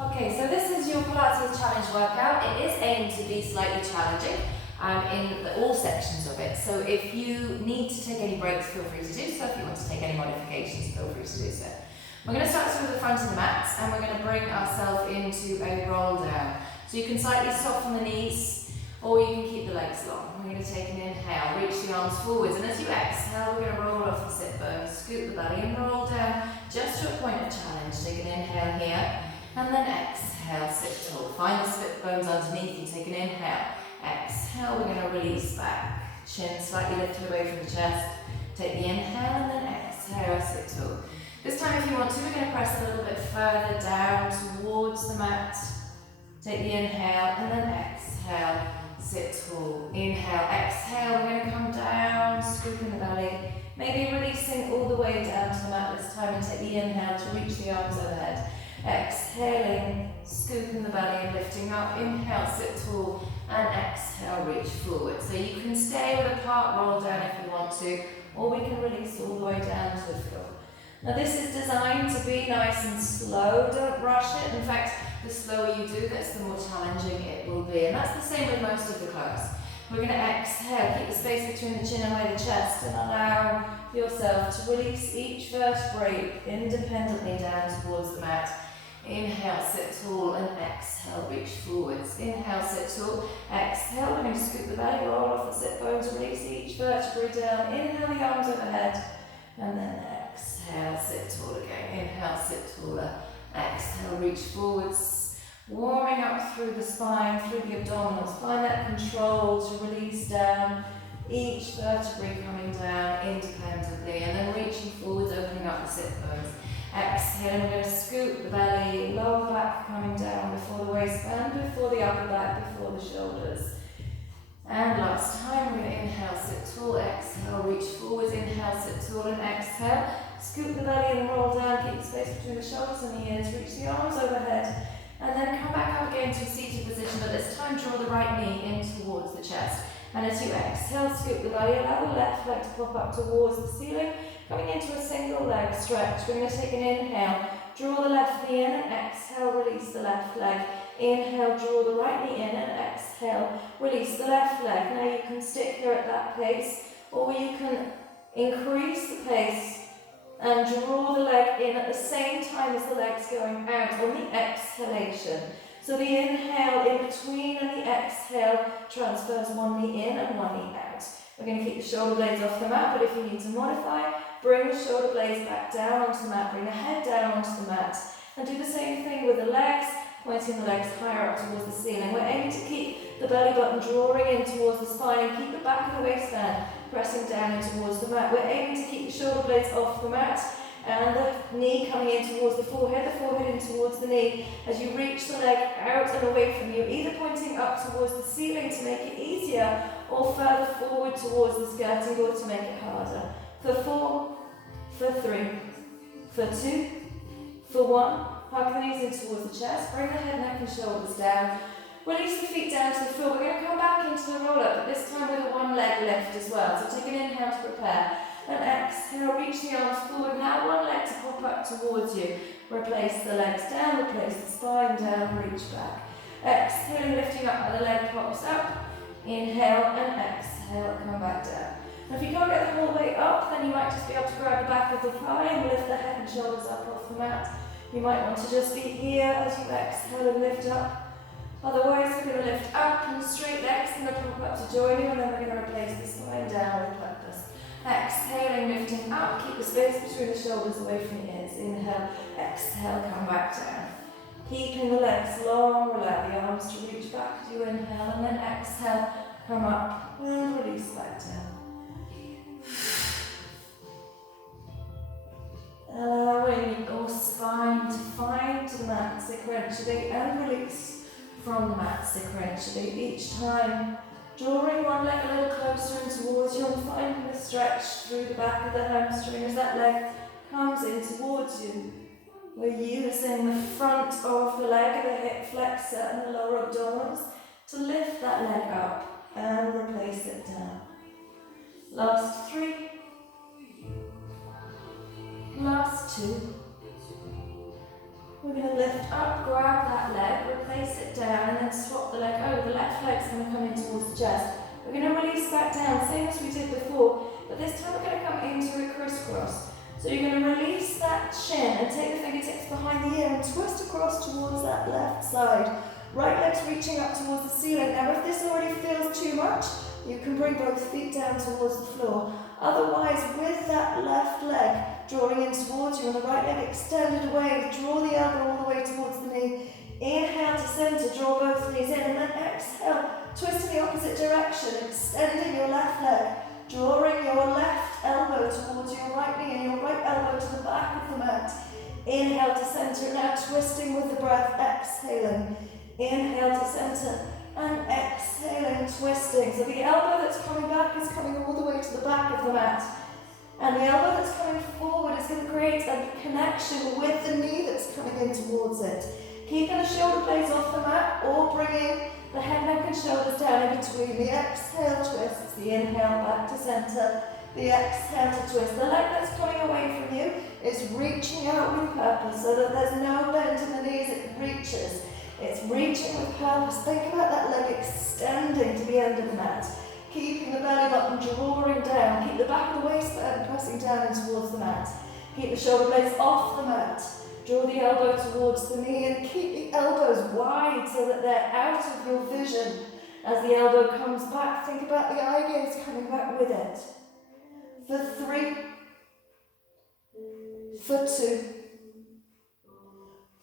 Okay, so this is your Pilates challenge workout. It is aimed to be slightly challenging in all sections of it. So if you need to take any breaks, feel free to do so. If you want to take any modifications, feel free to do so. We're going to start with the front of the mat and we're going to bring ourselves into a roll down. So you can slightly soften the knees or you can keep the legs long. We're going to take an inhale, reach the arms forwards, and as you exhale we're going to roll off the sit bones, scoop the belly and roll down just to a point of challenge. Take an inhale here. And then exhale, sit tall. Find the sit bones underneath you. Take an inhale. Exhale, we're going to release back. Chin slightly lifted away from the chest. Take the inhale and then exhale, sit tall. This time if you want to, we're going to press a little bit further down towards the mat. Take the inhale and then exhale, sit tall. Inhale, exhale, we're going to come down, scooping the belly. Maybe releasing all the way down to the mat this time and take the inhale to reach the arms overhead. Exhaling, scooping the belly and lifting up. Inhale, sit tall, and exhale, reach forward. So you can stay with a part roll down if you want to, or we can release all the way down to the floor. Now this is designed to be nice and slow, don't rush it. In fact, the slower you do this, the more challenging it will be. And that's the same with most of the class. We're going to exhale, keep the space between the chin and away the chest, and allow yourself to release each vertebrae independently down towards the mat. Inhale, sit tall, and exhale, reach forwards. Inhale, sit tall. Exhale, we're going to scoop the belly, roll off the sit bones, release each vertebrae down. Inhale, the arms overhead, and then exhale, sit tall again. Inhale, sit taller. Exhale, reach forwards. Warming up through the spine, through the abdominals. Find that control to release down. Each vertebrae coming down independently, and then reaching forwards, opening up the sit bones. Exhale, we're going to scoop the belly, lower back coming down before the waistband, before the upper back, before the shoulders. And last time, we're going to inhale, sit tall, exhale, reach forwards, inhale, sit tall, and exhale. Scoop the belly and roll down, keep the space between the shoulders and the ears, reach the arms overhead, and then come back up again to a seated position, but this time draw the right knee in towards the chest. And as you exhale, scoop the belly, allow the left leg to pop up towards the ceiling. Coming into a single leg stretch, we're going to take an inhale, draw the left knee in and exhale, release the left leg. Inhale, draw the right knee in and exhale, release the left leg. Now you can stick here at that pace, or you can increase the pace and draw the leg in at the same time as the leg's going out on the exhalation. So the inhale in between and the exhale transfers one knee in and one knee out. We're going to keep the shoulder blades off the mat, but if you need to modify, bring the shoulder blades back down onto the mat, bring the head down onto the mat, and do the same thing with the legs, pointing the legs higher up towards the ceiling. We're aiming to keep the belly button drawing in towards the spine and keep the back of the waistband pressing down in towards the mat. We're aiming to keep the shoulder blades off the mat and the knee coming in towards the forehead in towards the knee as you reach the leg out and away from you, either pointing up towards the ceiling to make it easier or further forward towards the skirting board to make it harder. For 4, for 3, for 2, for 1. Hug the knees in towards the chest, bring the head, neck and shoulders down. Release the feet down to the floor. We're going to come back into the roll-up, but this time with a one leg lift as well. So take an inhale to prepare. And exhale, reach the arms forward. Now one leg to pop up towards you. Replace the legs down, replace the spine down, reach back. Exhaling, lifting up, other leg pops up. Inhale and exhale, come back down. Now if you can't get the whole way up, then you might just be able to grab the back of the thigh and lift the head and shoulders up off the mat. You might want to just be here as you exhale and lift up. Otherwise, we're going to lift up and straight legs going to pop up to join you, and then we're going to replace the spine down with purpose. Exhaling, lifting up, keep the space between the shoulders away from the ears. Inhale, exhale, come back down. Keeping the legs long, allow the arms to reach back as you inhale, and then exhale, come up and release back down. Allowing your spine to find the mat sequentially and release from the mat sequentially each time. Drawing one leg a little closer in towards you and finding a stretch through the back of the hamstring as that leg comes in towards you. We're using the front of the leg, the hip flexor and the lower abdominals to lift that leg up and replace it down. Last 3. Last 2. We're going to lift up, grab that leg, replace it down, and then swap the leg over. The left leg's going to come in towards the chest. We're going to release back down, same as we did before, but this time we're going to come into a crisscross. So you're going to release that chin and take the fingertips behind the ear and twist across towards that left side. Right leg's reaching up towards the ceiling. Now if this already feels too much, you can bring both feet down towards the floor. Otherwise, with that left leg drawing in towards you and the right leg extended away, draw the elbow all the way towards the knee. Inhale to center, draw both knees in, and then exhale, twist in the opposite direction, extending your left leg, drawing your left elbow towards your right knee and your right elbow to the back of the mat. Inhale to center, now twisting with the breath, exhaling. Inhale to center and exhaling, twisting. So the elbow that's coming back is coming all the way to the back of the mat. And the elbow that's coming forward is going to create a connection with the knee that's coming in towards it. Keeping the shoulder blades off the mat or bringing the head, neck and shoulders down in between. The exhale twists, the inhale back to center, the exhale to twist. The leg that's coming away from you is reaching out with purpose so that there's no bend in the knees, it reaches. It's reaching with purpose. Think about that leg extending to the end of the mat. Keeping the belly button drawing down. Keep the back of the waistband pressing down and towards the mat. Keep the shoulder blades off the mat. Draw the elbow towards the knee and keep the elbows wide so that they're out of your vision. As the elbow comes back, think about the eye gaze coming back with it. For 3, for 2,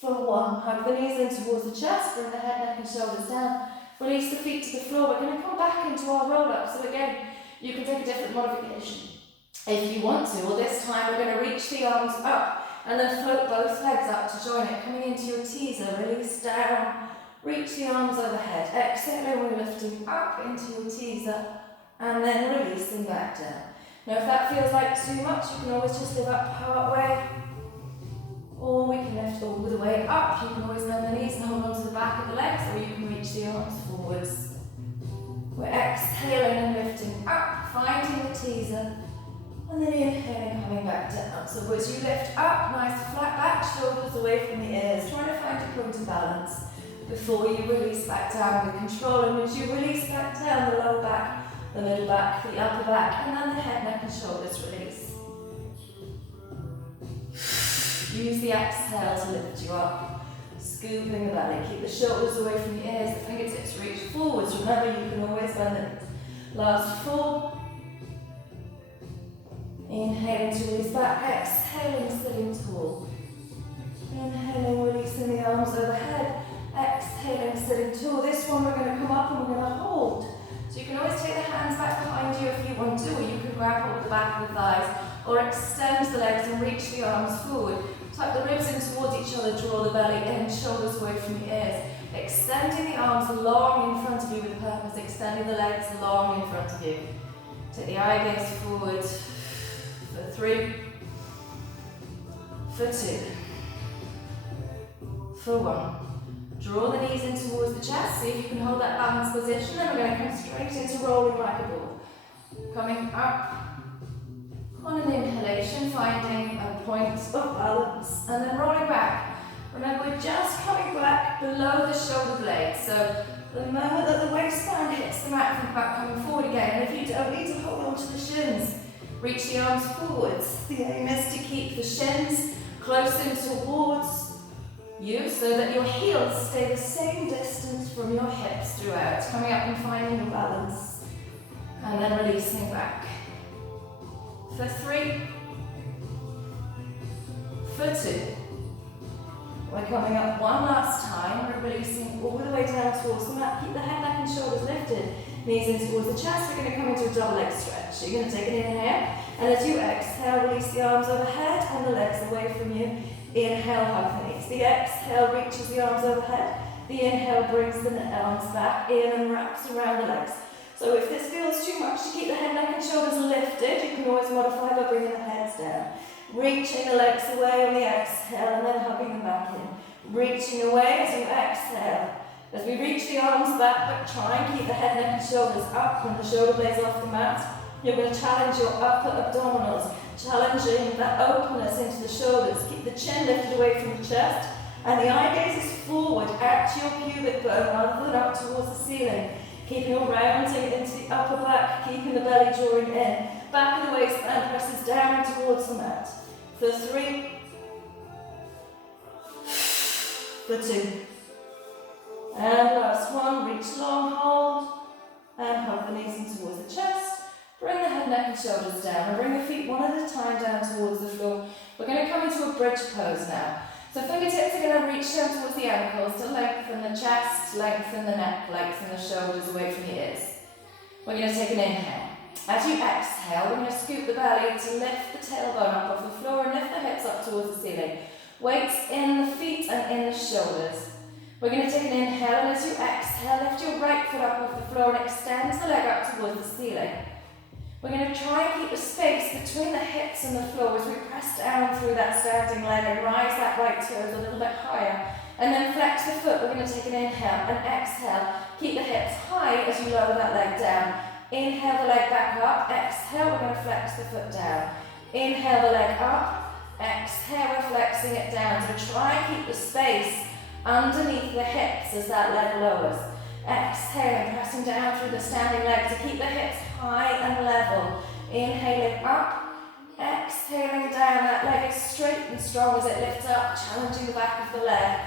for 1. Hug the knees in towards the chest, bring the head, neck and shoulders down. Release the feet to the floor. We're going to come back into our roll-up. So again, you can take a different modification if you want to. Or this time we're going to reach the arms up and then float both legs up to join it. Coming into your teaser, release down, reach the arms overhead. Exhale, we're lifting up into your teaser and then releasing back down. Now if that feels like too much, you can always just lift up part way. Or we can lift all the way up. You can always bend the knees and hold on to the back of the legs, or you can reach the arms forwards. We're exhaling and lifting up, finding the teaser, and then inhaling, coming back down. So as you lift up, nice flat back, shoulders away from the ears, trying to find a point of balance before you release back down with control. And as you release back down, the lower back, the middle back, the upper back, and then the head, neck, and shoulders release. Use the exhale to lift you up, scooping the belly. Keep the shoulders away from the ears, the fingertips reach forwards. Remember, you can always bend the knees. Last 4. Inhaling to release back, exhaling, sitting tall. Inhaling, releasing the arms overhead. Exhaling, sitting tall. This one we're going to come up and we're going to hold. So you can always take the hands back behind you if you want to, or you can grab hold of the back of the thighs, or extend the legs and reach the arms forward. Tuck the ribs in towards each other, draw the belly in, shoulders away from the ears. Extending the arms long in front of you with purpose, extending the legs long in front of you. Take the eye gaze forward for 3, for 2, for 1. Draw the knees in towards the chest, see if you can hold that balanced position. Then we're going to come straight into rolling like a ball. Coming up on an inhalation, finding a point of balance, and then rolling back. Remember, we're just coming back below the shoulder blades. So the moment that the waistband hits the mat, think about coming forward again. And if you don't need to hold on to the shins, reach the arms forwards. The aim is to keep the shins close in towards you so that your heels stay the same distance from your hips throughout. Coming up and finding your balance. And then releasing back. For 3, for 2. We're coming up one last time. We're releasing all the way down towards the mat. Keep the head, neck and shoulders lifted. Knees in towards the chest. We're going to come into a double leg stretch. So you're going to take an inhale. And as you exhale, release the arms overhead and the legs away from you. Inhale, hug the knees. The exhale reaches the arms overhead. The inhale brings the arms back in and wraps around the legs. So if this feels too much to keep the head, neck and shoulders lifted, you can always modify by bringing the heads down. Reaching the legs away on the exhale and then hugging them back in. Reaching away as you exhale. As we reach the arms back, but try and keep the head, neck and shoulders up and the shoulder blades off the mat. You're going to challenge your upper abdominals, challenging that openness into the shoulders. Keep the chin lifted away from the chest And the eye gaze is forward at your pubic bone rather than up towards the ceiling. Keeping your rounding into the upper back, keeping the belly drawing in. Back of the waistband presses down towards the mat. For 3. For 2. And last one, reach long, hold. And hug the knees in towards the chest. Bring the head, neck and shoulders down. And bring the feet one at a time down towards the floor. We're going to come into a bridge pose now. So fingertips are going to reach down towards the ankles to lengthen the chest, lengthen the neck, lengthen the shoulders away from the ears. We're going to take an inhale. As you exhale, we're going to scoop the belly to lift the tailbone up off the floor and lift the hips up towards the ceiling. Weights in the feet and in the shoulders. We're going to take an inhale, and as you exhale, lift your right foot up off the floor and extend the leg up towards the ceiling. We're going to try and keep the space between the hips and the floor as we press down through that standing leg and rise that right toes a little bit higher. And then flex the foot. We're going to take an inhale and exhale. Keep the hips high as you lower that leg down. Inhale the leg back up. Exhale, we're going to flex the foot down. Inhale the leg up. Exhale, we're flexing it down. So try and keep the space underneath the hips as that leg lowers. Exhaling, pressing down through the standing leg to keep the hips high and level. Inhaling up, exhaling down. That leg is straight and strong as it lifts up, challenging the back of the leg.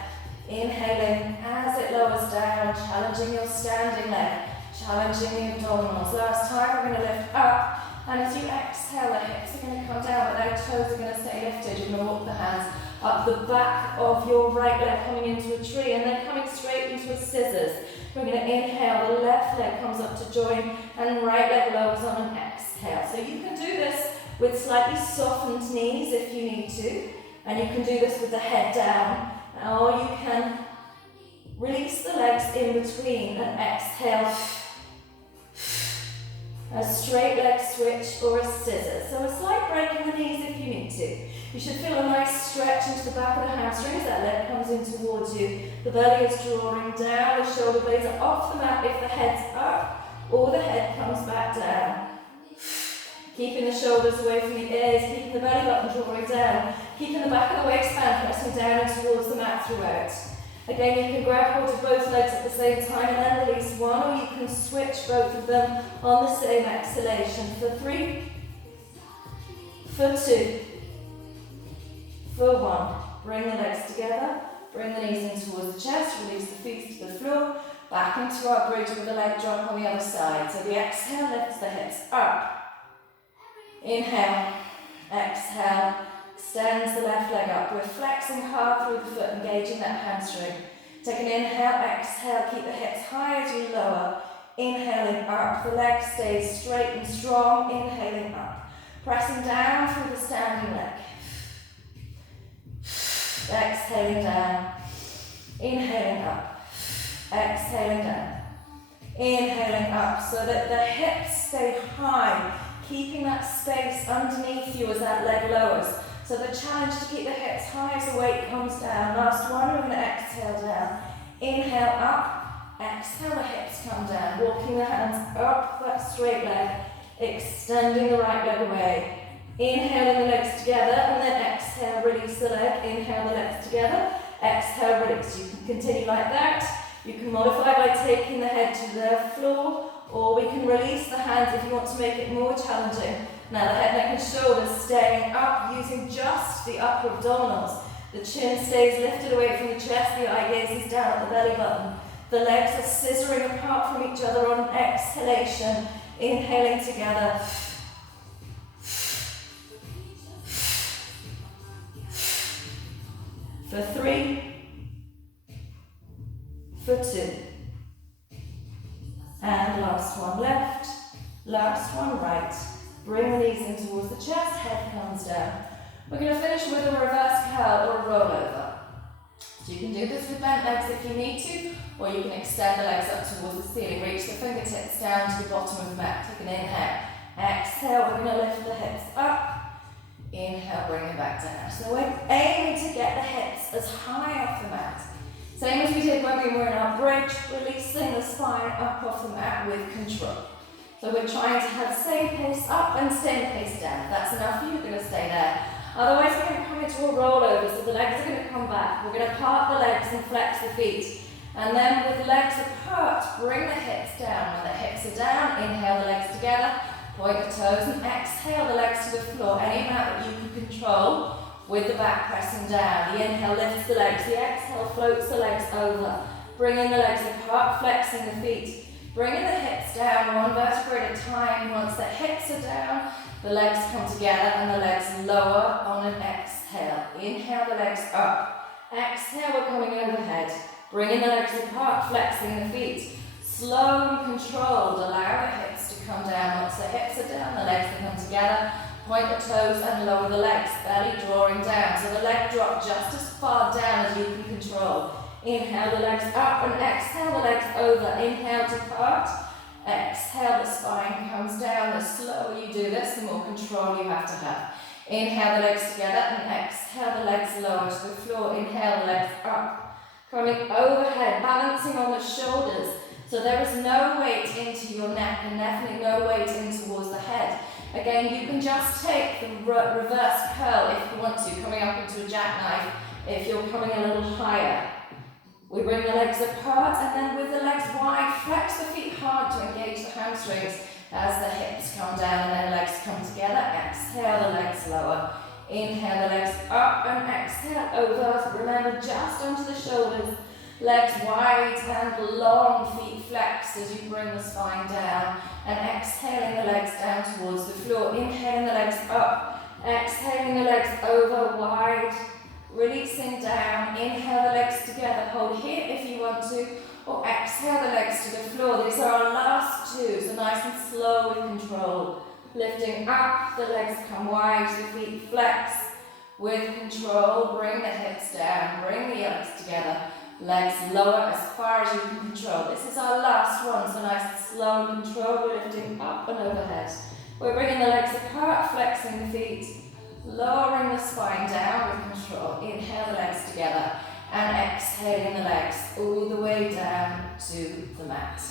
Inhaling as it lowers down, challenging your standing leg, challenging the abdominals. Last time, we're going to lift up, and as you exhale, the hips are going to come down, but their toes are going to stay lifted. You're going to walk the hands up the back of your right leg, coming into a tree, and then coming straight into a scissors. We're going to inhale, the left leg comes up to join, and right leg lowers on an exhale. So you can do this with slightly softened knees if you need to, and you can do this with the head down, or you can release the legs in between and exhale. A straight leg switch or a scissors. So a slight break in the knees if you need to. You should feel a nice stretch into the back of the hamstring as that leg comes in towards you. The belly is drawing down, the shoulder blades are off the mat if the head's up, or the head comes back down. Keeping the shoulders away from the ears, keeping the belly button drawing down, keeping the back of the waistband pressing down and towards the mat throughout. Again, you can grab hold of both legs at the same time and then release one, or you can switch both of them on the same exhalation. For 3, for 2, for 1. Bring the legs together, bring the knees in towards the chest, release the feet to the floor, back into our bridge with a leg drop on the other side. So the exhale lifts the hips up. Inhale, exhale. Extends the left leg up. We're flexing hard through the foot, engaging that hamstring. Take an inhale, exhale, keep the hips high as you lower. Inhaling up, the leg stays straight and strong. Inhaling up. Pressing down through the standing leg. Exhaling down. Inhaling up. Exhaling down. Inhaling up so that the hips stay high, keeping that space underneath you as that leg lowers. So the challenge to keep the hips high as the weight comes down. Last one, we're going to exhale down. Inhale up, exhale, the hips come down. Walking the hands up that straight leg, extending the right leg away. Inhaling the legs together, and then exhale, release the leg. Inhale the legs together, exhale, release. You can continue like that. You can modify by taking the head to the floor, or we can release the hands if you want to make it more challenging. Now the head, neck and shoulders staying up using just the upper abdominals. The chin stays lifted away from the chest, the eye gaze is down at the belly button. The legs are scissoring apart from each other on an exhalation. Inhaling together. For 3, for 2. And last one left, last one right. Bring the knees in towards the chest, head comes down. We're going to finish with a reverse curl or a rollover. So you can do this with bent legs if you need to, or you can extend the legs up towards the ceiling. Reach the fingertips down to the bottom of the mat. Take an inhale. Exhale, we're going to lift the hips up. Inhale, bring it back down. So we're aiming to get the hips as high off the mat. Same as we did when we were in our bridge, releasing the spine up off the mat with control. So we're trying to have the same pace up and same pace down. If that's enough for you, you're going to stay there. Otherwise we're going to come into a rollover, so the legs are going to come back. We're going to part the legs and flex the feet. And then with the legs apart, bring the hips down. When the hips are down, inhale the legs together, point the toes and exhale the legs to the floor. Any amount that you can control with the back pressing down. The inhale lifts the legs, the exhale floats the legs over. Bringing the legs apart, flexing the feet. Bringing the hips down, one vertebra at a time. Once the hips are down, the legs come together and the legs lower on an exhale. Inhale the legs up. Exhale, we're coming overhead. Bringing the legs apart, flexing the feet. Slow and controlled, allow the hips to come down. Once the hips are down, the legs can come together. Point the toes and lower the legs, belly drawing down. So the leg drop just as far down as you can control. Inhale the legs up and exhale the legs over. Inhale to part. Exhale, the spine comes down. The slower you do this, the more control you have to have. Inhale the legs together and exhale the legs lower to the floor. Inhale the legs up. Coming overhead, balancing on the shoulders. So there is no weight into your neck and definitely no weight in towards the head. Again, you can just take the reverse curl if you want to, coming up into a jackknife if you're coming a little higher. We bring the legs apart and then with the legs wide, flex the feet hard to engage the hamstrings as the hips come down and then legs come together. Exhale the legs lower. Inhale the legs up and exhale over. Remember, just onto the shoulders. Legs wide and long, feet flexed as you bring the spine down. And exhaling the legs down towards the floor. Inhaling the legs up. Exhaling the legs over, wide. Releasing down. Inhale the legs together. Hold here if you want to. Or exhale the legs to the floor. These are our last two. So nice and slow with control. Lifting up, the legs come wide, the feet flex. With control, bring the hips down, bring the legs together. Legs lower as far as you can control. This is our last one, so nice and slow and controlled. We're lifting up and overhead. We're bringing the legs apart, flexing the feet. Lowering the spine down with control. Inhale the legs together and exhaling the legs all the way down to the mat.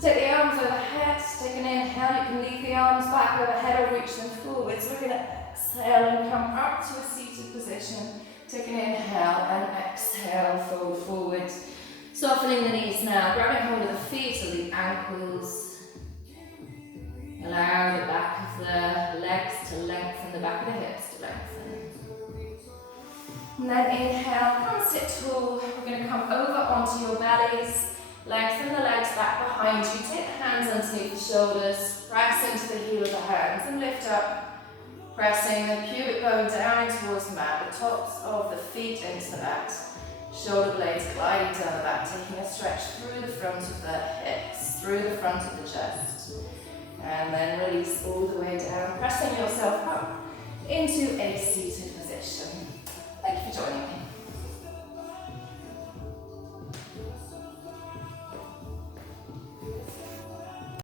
Take the arms overhead, take an inhale, you can leave the arms back overhead or reach them forwards. We're going to exhale and come up to a seated position. Take an inhale and exhale, fold forward. Softening the knees now, grabbing hold of the feet or the ankles. Allow the back of the legs to lengthen, the back of the hips to lengthen. And then inhale, come sit tall. We're going to come over onto your bellies. Lengthen the legs back behind you, take the hands underneath the shoulders, press into the heel of the hands and lift up, pressing the pubic bone down towards the mat, the tops of the feet into the mat, shoulder blades gliding down the back, taking a stretch through the front of the hips, through the front of the chest, and then release all the way down, pressing yourself up into a seated position. Thank you for joining me.